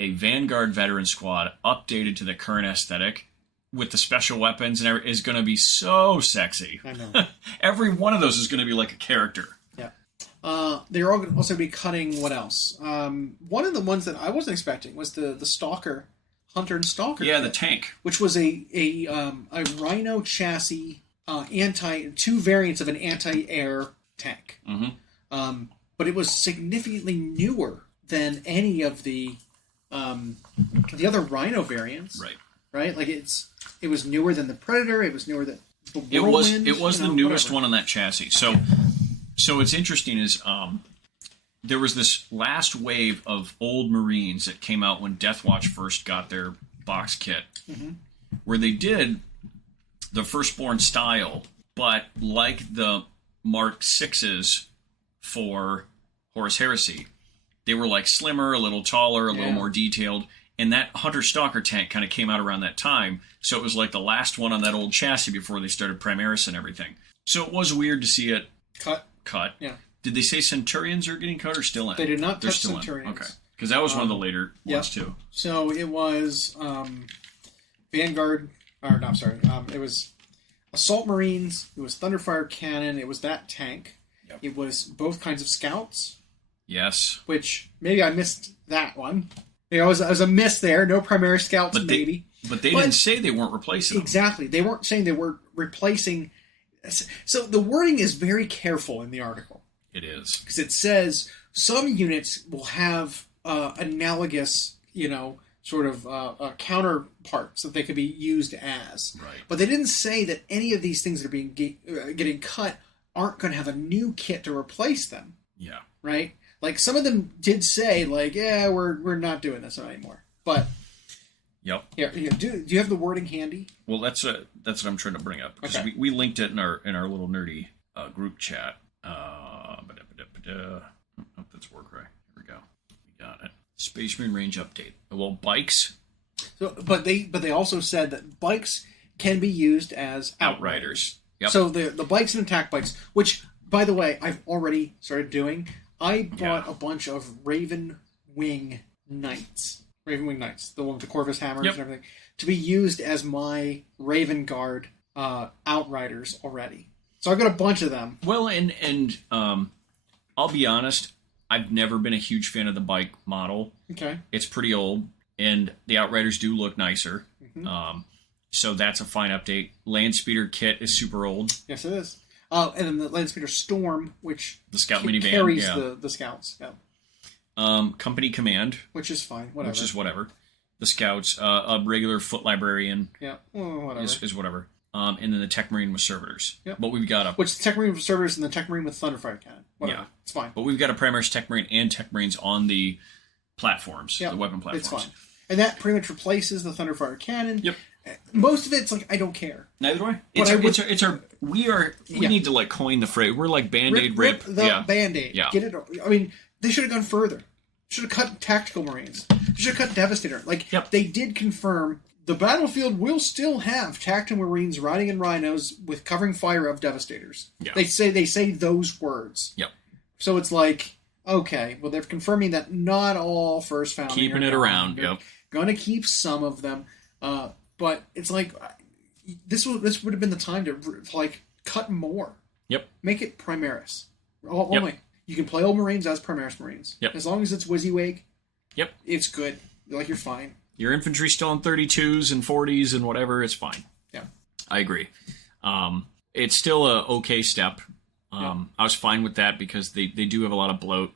a Vanguard veteran squad updated to the current aesthetic with the special weapons and is going to be so sexy. I know. Every one of those is going to be like a character. Yeah. They're all going to also be cutting what else? One of the ones that I wasn't expecting was the Stalker, Hunter and Stalker. Yeah, kit, the tank. which was a Rhino chassis, two variants of an anti-air tank. But it was significantly newer than any of the other Rhino variants. Right? Like it was newer than the Predator. It was newer than the Whirlwind. It was the newest one on that chassis. So what's interesting is there was this last wave of old Marines that came out when Death Watch first got their box kit, where they did the Firstborn style, but like the Mark 6s for Horus Heresy, they were like slimmer, a little taller, a little more detailed. And that Hunter Stalker tank kind of came out around that time, so it was like the last one on that old chassis before they started Primaris and everything. So it was weird to see it cut. Yeah. Did they say Centurions are getting cut or still in? They did not They're touch still Centurions. In. Okay. Because that was one of the later ones too. So it was Vanguard, or no, sorry, it was Assault Marines, it was Thunderfire Cannon, it was that tank. Yep. It was both kinds of scouts. Yes. Which, maybe I missed that one. There was a miss there. No primary scouts, but maybe. But they didn't say they weren't replacing them. Exactly. They weren't saying they were replacing. So the wording is very careful in the article. It is. Because it says some units will have analogous, sort of counterparts that they could be used as. Right. But they didn't say that any of these things that are getting cut aren't going to have a new kit to replace them. Yeah. Right? Like, some of them did say, like, yeah, we're not doing this anymore. But, yep. Yeah, do you have the wording handy? Well, that's what I'm trying to bring up. Because we linked it in our little nerdy group chat. Oh, that's Warcry. Here we go. We got it. Space Marine range update. Well, bikes. So, but they also said that bikes can be used as outriders. Yep. So the bikes and attack bikes, which, by the way, I've already started doing. I bought a bunch of Raven Wing Knights, the one with the Corvus hammers and everything, to be used as my Raven Guard outriders already. So I've got a bunch of them. Well, and I'll be honest, I've never been a huge fan of the bike model. Okay. It's pretty old, and the outriders do look nicer. So that's a fine update. Landspeeder kit is super old. Yes, it is. And then the Landspeeder Storm, which the scout minivan carries the scouts. Yeah. Company Command, which is fine. Whatever. The scouts, a regular foot librarian. Yeah. Well, whatever. Is whatever. And then the Tech Marine with Servitors. Yep. But we've got which the Tech Marine with Servitors and the Tech Marine with Thunderfire Cannon. Whatever. Yeah. It's fine. But we've got a Primaris Tech Marine and Tech Marines on the platforms, the weapon platforms. It's fine. And that pretty much replaces the Thunderfire Cannon. Yep. Most of it's like, I don't care. Neither do I. We need to like coin the phrase. We're like Band-Aid rip. The Band-Aid. Yeah. Get it. I mean, they should have gone further. Should have cut Tactical Marines. They should have cut Devastator. They did confirm the battlefield will still have Tactical Marines riding in Rhinos with covering fire of Devastators. Yeah. They say those words. Yep. So it's like, okay, well, they're confirming that not all First Founding keeping it around. Yep. Going to keep some of them. But it's like, this would have been the time to cut more. Yep. Make it Primaris. Only you can play old Marines as Primaris Marines. Yep. As long as it's WYSIWYG. Yep. It's good. You're fine. Your infantry still in 32s and 40s and whatever. It's fine. Yeah. I agree. It's still a okay step. I was fine with that because they do have a lot of bloat.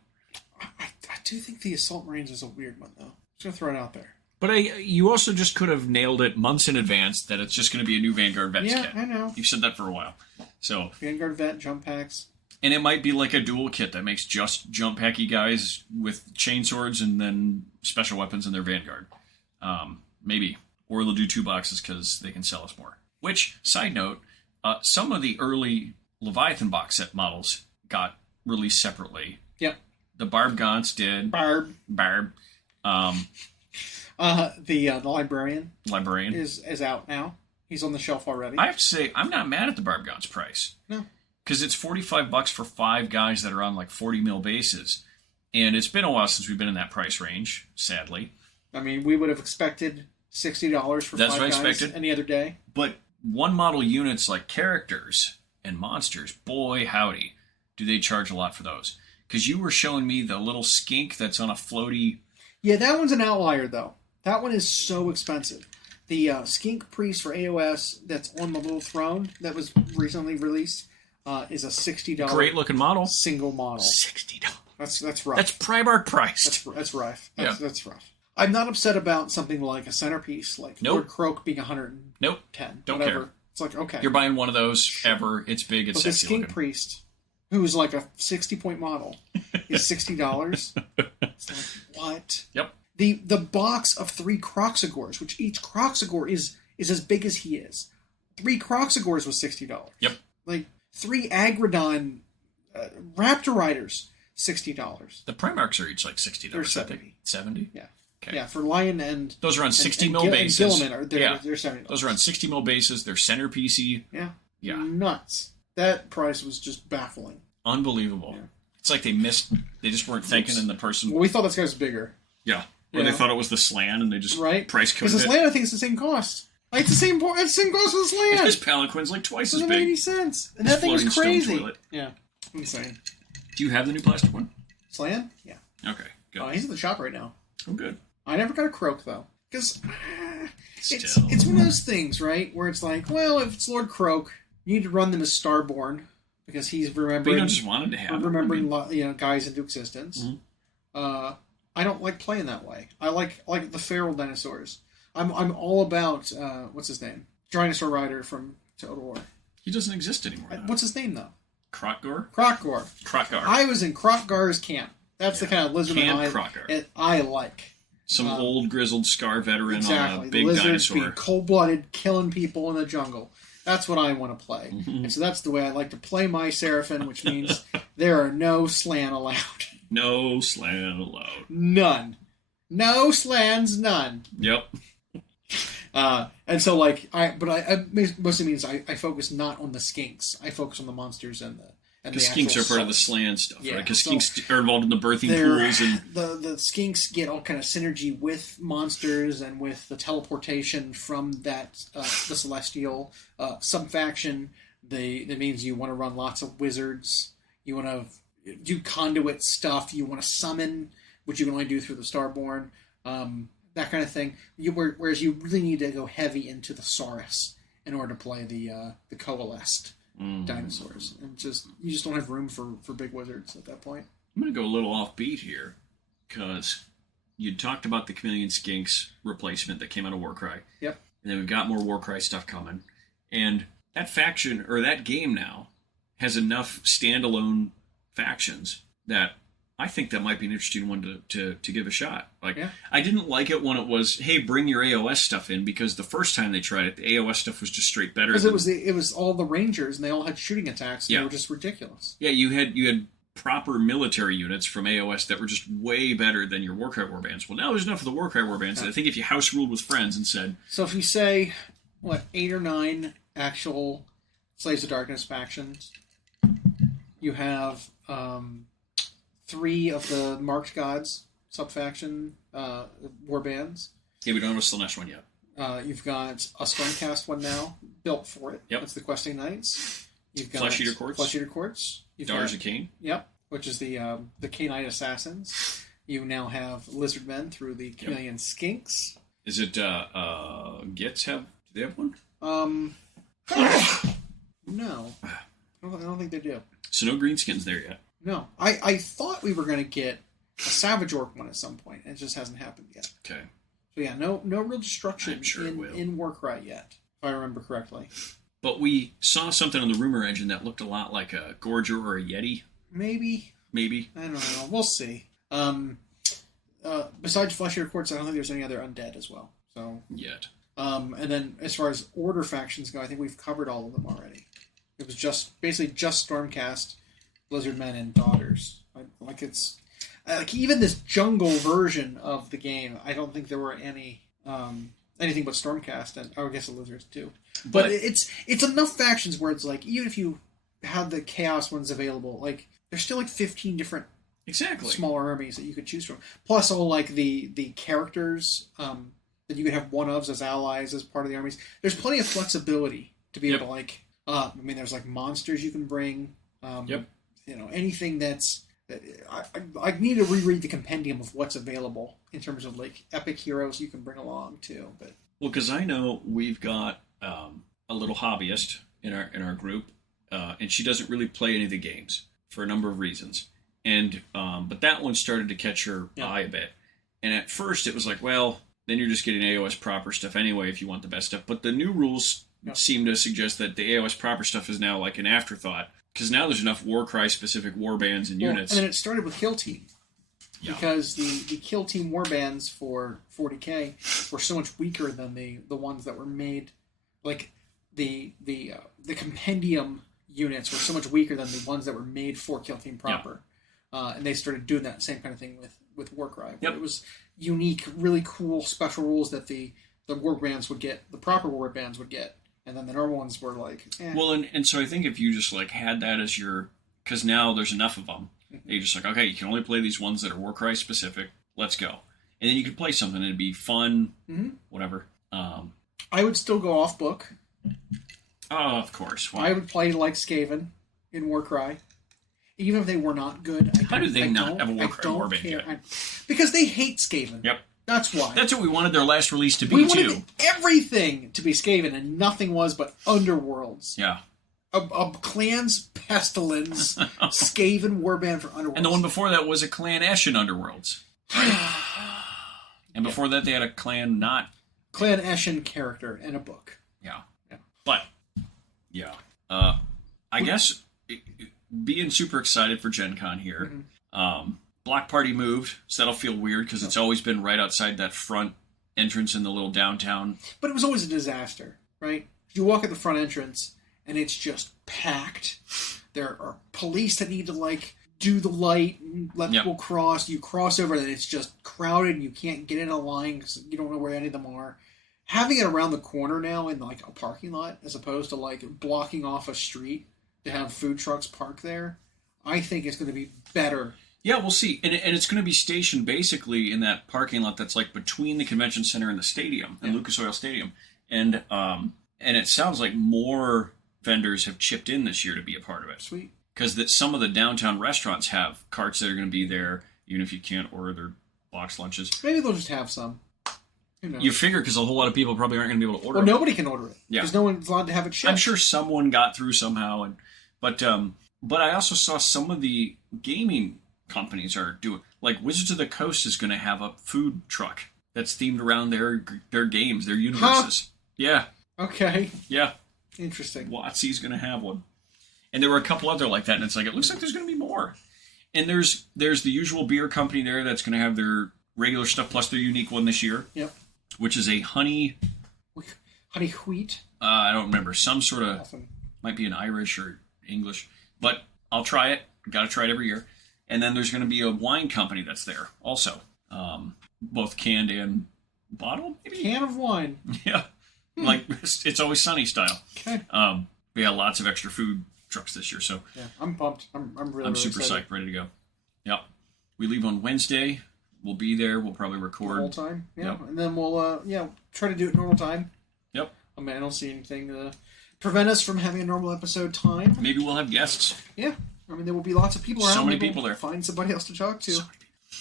I do think the Assault Marines is a weird one though. Just gonna throw it out there. But you also just could have nailed it months in advance that it's just going to be a new Vanguard Vets kit. Yeah, I know. You've said that for a while. So Vanguard Vet, jump packs. And it might be like a dual kit that makes just jump packy guys with chainswords and then special weapons in their Vanguard. Maybe. or they'll do 2 boxes because they can sell us more. Which, side note, some of the early Leviathan box set models got released separately. Yep. The Barb Gaunts did. Barb. The Librarian. Librarian. Is out now. He's on the shelf already. I have to say, I'm not mad at the Barb Gaunts price. No. Because it's $45 for 5 guys that are on like 40 mil bases. And it's been a while since we've been in that price range, sadly. I mean, we would have expected $60 for That's 5 what I guys expected. any other day. But one model units like characters and monsters, boy howdy, do they charge a lot for those. Because you were showing me the little skink that's on a floaty... Yeah, that one's an outlier, though. That one is so expensive. The skink priest for AoS that's on the little throne that was recently released is a $60... Great looking model. Single model. $60. That's rough. That's Primarch priced. That's rough. That's rough. I'm not upset about something like a centerpiece, like Lord Croak being 110. Nope. Don't whatever. care. It's like, okay. You're buying one of those ever. It's big. It's but the sexy skink looking. priest, who's like a 60-point model, is $60. It's like, what? Yep. The box of 3 Croxagors, which each Croxagor is as big as he is. 3 Croxagors was $60. Yep. Like 3 Agrodon Raptor Riders, $60. The Primarchs are each like $60. They're 70. 70? Yeah. Okay. Yeah, for Lion and... Those are on 60 mil and bases. Gilliman they're $70. Those are on 60 mil bases. They're centerpiecey. Yeah. Yeah. Nuts. That price was just baffling. Unbelievable. Yeah. It's like they just weren't thinking in the person... Well, we thought this guy was bigger. Yeah. Or they thought it was the Slan and they just price coded it. Because the Slan, I think, is the same cost. Like, it's the same cost as the Slan. His Palanquin's like twice as big. Doesn't make any sense. And that thing is crazy. Yeah. Insane. Do you have the new plastic one? Slan? Yeah. Okay, good. He's at the shop right now. Oh, good. I never got a Croak, though. Because it's one of those things, right? Where it's like, well, if it's Lord Croak, you need to run them as Starborn. Because he's remembering... But you don't just wanted to have remembering guys into existence. Mm-hmm. I don't like playing that way. I like the feral dinosaurs. I'm all about what's his name? Dinosaur Rider from Total War. He doesn't exist anymore. What's his name though? Krotgor. Krotgar. I was in Krotgar's camp. That's the kind of lizard I like. Some old grizzled scar veteran on a big lizards dinosaur. Being cold-blooded, killing people in the jungle. That's what I want to play. Mm-hmm. And so that's the way I like to play my Seraphim, which means there are no Slan allowed. No Slan allowed. None. No Slans, none. Yep. And so, like, mostly means I focus not on the skinks. I focus on the monsters and the skinks are part of the Slan stuff, right? Because skinks are involved in the birthing pools and the skinks get all kind of synergy with monsters and with the teleportation from that the celestial subfaction. That means you want to run lots of wizards. You want to do conduit stuff. You want to summon, which you can only do through the Starborn. That kind of thing. Whereas you really need to go heavy into the Saurus in order to play the coalesced dinosaurs. And you just don't have room for big wizards at that point. I'm going to go a little offbeat here because you talked about the Chameleon Skinks replacement that came out of Warcry. Yep. And then we've got more Warcry stuff coming. And that faction, or that game now, has enough standalone factions that I think that might be an interesting one to give a shot. I didn't like it when it was, hey, bring your AoS stuff in, because the first time they tried it, the AoS stuff was just straight better. Because it was all the Rangers, and they all had shooting attacks, and they were just ridiculous. Yeah, you had proper military units from AoS that were just way better than your Warcry warbands. Well, now there's enough of the Warcry warbands that I think if you house ruled with friends and said... So if you say, 8 or 9 actual Slaves of Darkness factions, you have... 3 of the Marked Gods subfaction warbands. Yeah, we don't have a Slanesh one yet. You've got a Stormcast one now, built for it. Yep. That's the Questing Knights. You've got Flesh Eater Courts. Daughters of Cain. Yep, which is the Cainite Assassins. You now have Lizard Men through the Chameleon Skinks. Is it Gits have? Do they have one? No. I don't think they do. So no greenskins there yet. No. I thought we were going to get a Savage Orc one at some point, and it just hasn't happened yet. Okay. So yeah, no real destruction in Warcry yet, if I remember correctly. But we saw something on the rumor engine that looked a lot like a Gorger or a Yeti. Maybe. I don't know. We'll see. Besides Flesh Eater Courts, I don't think there's any other undead as well. So yet. And then as far as order factions go, I think we've covered all of them already. It was basically just Stormcast, Blizzardmen, and Daughters. Even this jungle version of the game, I don't think there were anything but Stormcast, and I guess the Lizards too. But it's enough factions where it's like, even if you have the Chaos ones available, like there's still like 15 different smaller armies that you could choose from. Plus all like the characters that you could have one-ofs as allies as part of the armies. There's plenty of flexibility to be able to like. There's like monsters you can bring. Anything that's. I need to reread the compendium of what's available in terms of like epic heroes you can bring along too. But because I know we've got a little hobbyist in our group, and she doesn't really play any of the games for a number of reasons. And but that one started to catch her eye a bit. And at first it was like, well, then you're just getting AoS proper stuff anyway if you want the best stuff. But the new rules seem to suggest that the AoS proper stuff is now like an afterthought. Because now there's enough Warcry specific warbands and units. And then it started with Kill Team. Yeah. Because the Kill Team warbands for 40k were so much weaker than the ones that were made. Like the compendium units were so much weaker than the ones that were made for Kill Team proper. Yeah. And they started doing that same kind of thing with Warcry. Yep. It was unique, really cool special rules that the warbands would get, the proper warbands would get. And then the normal ones were like, eh. Well, and so I think if you just like had that as your, because now there's enough of them, you're just like, okay, you can only play these ones that are Warcry specific. Let's go, and then you could play something. It'd be fun, whatever. I would still go off book. Oh, of course. Wow. I would play like Skaven in Warcry, even if they were not good. How do they not have a Warcry warband yet? Because they hate Skaven. Yep. That's why. That's what we wanted their last release to be, we wanted everything to be Skaven, and nothing was but Underworlds. Yeah. A Clan's Pestilence, Skaven warband for Underworlds. And the one before that was a Clan Eshin Underworlds. Right? And before that, they had a Clan Eshin character and a book. Yeah. But, I guess being super excited for GenCon here. Block Party moved, so that'll feel weird because it's always been right outside that front entrance in the little downtown. But it was always a disaster, right? You walk at the front entrance and it's just packed. There are police that need to like do the light and let people cross. You cross over and it's just crowded and you can't get in a line because you don't know where any of them are. Having it around the corner now in like a parking lot as opposed to like blocking off a street to have food trucks park there, I think it's going to be better. Yeah, we'll see. And it's going to be stationed basically in that parking lot that's like between the convention center and the stadium, and Lucas Oil Stadium. And it sounds like more vendors have chipped in this year to be a part of it. Sweet. Because some of the downtown restaurants have carts that are going to be there, even if you can't order their box lunches. Maybe they'll just have some. Who knows? You figure because a whole lot of people probably aren't going to be able to order it. Well, nobody can order it. Because no one's allowed to have it shipped. I'm sure someone got through somehow. But I also saw some of the gaming companies are doing, like Wizards of the Coast is going to have a food truck that's themed around their games, their universes. Yeah. Okay. Yeah. Interesting. WotC's going to have one. And there were a couple other like that, and it's like, it looks like there's going to be more. And there's the usual beer company there that's going to have their regular stuff plus their unique one this year. Yep. Which is a honey wheat? I don't remember. Some sort of, might be an Irish or English. But I'll try it. Got to try it every year. And then there's going to be a wine company that's there also. Both canned and bottled, maybe? Can of wine. Yeah. Like, It's Always Sunny style. Okay. We got lots of extra food trucks this year, so... Yeah, I'm pumped. I'm really super excited. Psyched, ready to go. Yep. We leave on Wednesday. We'll be there. We'll probably record. Normal time. Yeah. Yep. And then we'll, try to do it normal time. Yep. I mean, I don't see anything to prevent us from having a normal episode time. Maybe we'll have guests. Yeah. I mean, there will be lots of people around. So many people there. Find somebody else to talk to.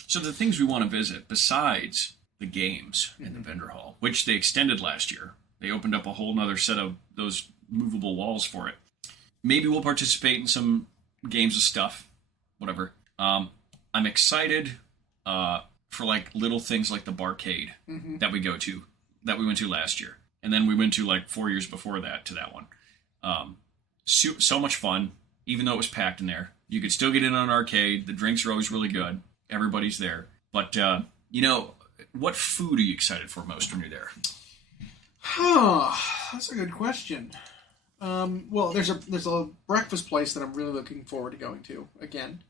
So the things we want to visit, besides the games in the vendor hall, which they extended last year, they opened up a whole other set of those movable walls for it. Maybe we'll participate in some games of stuff, whatever. I'm excited for like little things like the barcade that we went to last year, and then we went to like 4 years before that to that one. So much fun. Even though it was packed in there, you could still get in on an arcade. The drinks are always really good. Everybody's there. But, what food are you excited for most when you're there? That's a good question. Well, there's a breakfast place that I'm really looking forward to going to again.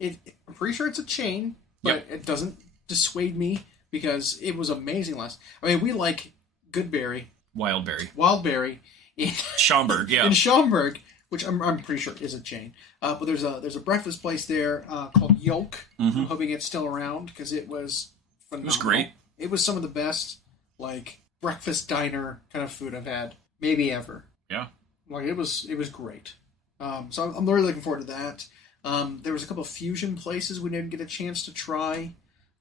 I'm pretty sure it's a chain, but It doesn't dissuade me because it was amazing last. I mean, we like Goodberry, Wildberry in Schaumburg, in Schaumburg, which I'm pretty sure is a chain. But there's a breakfast place there called Yolk. Mm-hmm. I'm hoping it's still around because it was phenomenal. It was great. It was some of the best breakfast diner kind of food I've had maybe ever. Yeah. It was great. So I'm really looking forward to that. There was a couple of fusion places we didn't get a chance to try.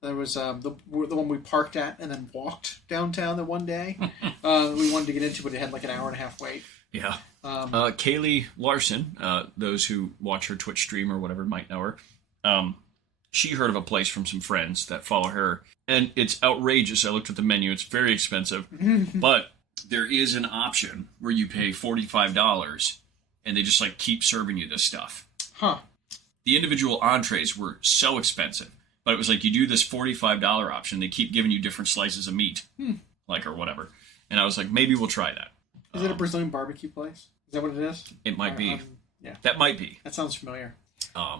There was the one we parked at and then walked downtown the one day. We wanted to get into, but it had an hour and a half wait. Yeah. Kaylee Larson, those who watch her Twitch stream or whatever might know her. She heard of a place from some friends that follow her, and it's outrageous. I looked at the menu; it's very expensive, but there is an option where you pay $45 and they just keep serving you this stuff. Huh. The individual entrees were so expensive, but it was you do this $45 option. They keep giving you different slices of meat, or whatever. And I was maybe we'll try that. Is it a Brazilian barbecue place? Is that what it is? It might be. Yeah. That might be. That sounds familiar.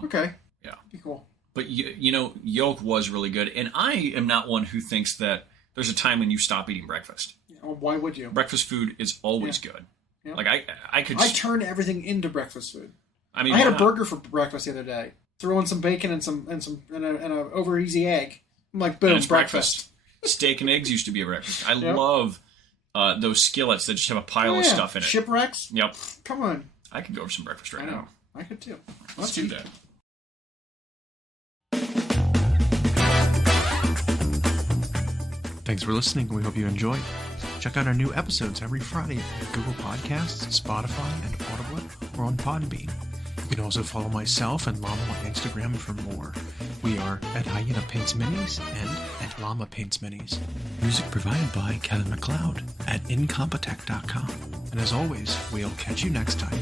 Okay. Yeah. Be cool. But, Yolk was really good. And I am not one who thinks that there's a time when you stop eating breakfast. Yeah, well, why would you? Breakfast food is always good. Yeah. I could... I turn everything into breakfast food. I had a burger for breakfast the other day. Throw in some bacon and an over easy egg. I'm boom, it's breakfast. Steak and eggs used to be a breakfast. I love those skillets that just have a pile of stuff in it. Shipwrecks? Yep. Come on. I could go for some breakfast right now. I could too. Let's do that. Thanks for listening. We hope you enjoyed. Check out our new episodes every Friday at Google Podcasts, Spotify, and Audible, or on Podbean. You can also follow myself and Llama on Instagram for more. We are at Hyena Paints Minis and at Llama Paints Minis. Music provided by Kevin MacLeod at Incompetech.com. And as always, we'll catch you next time.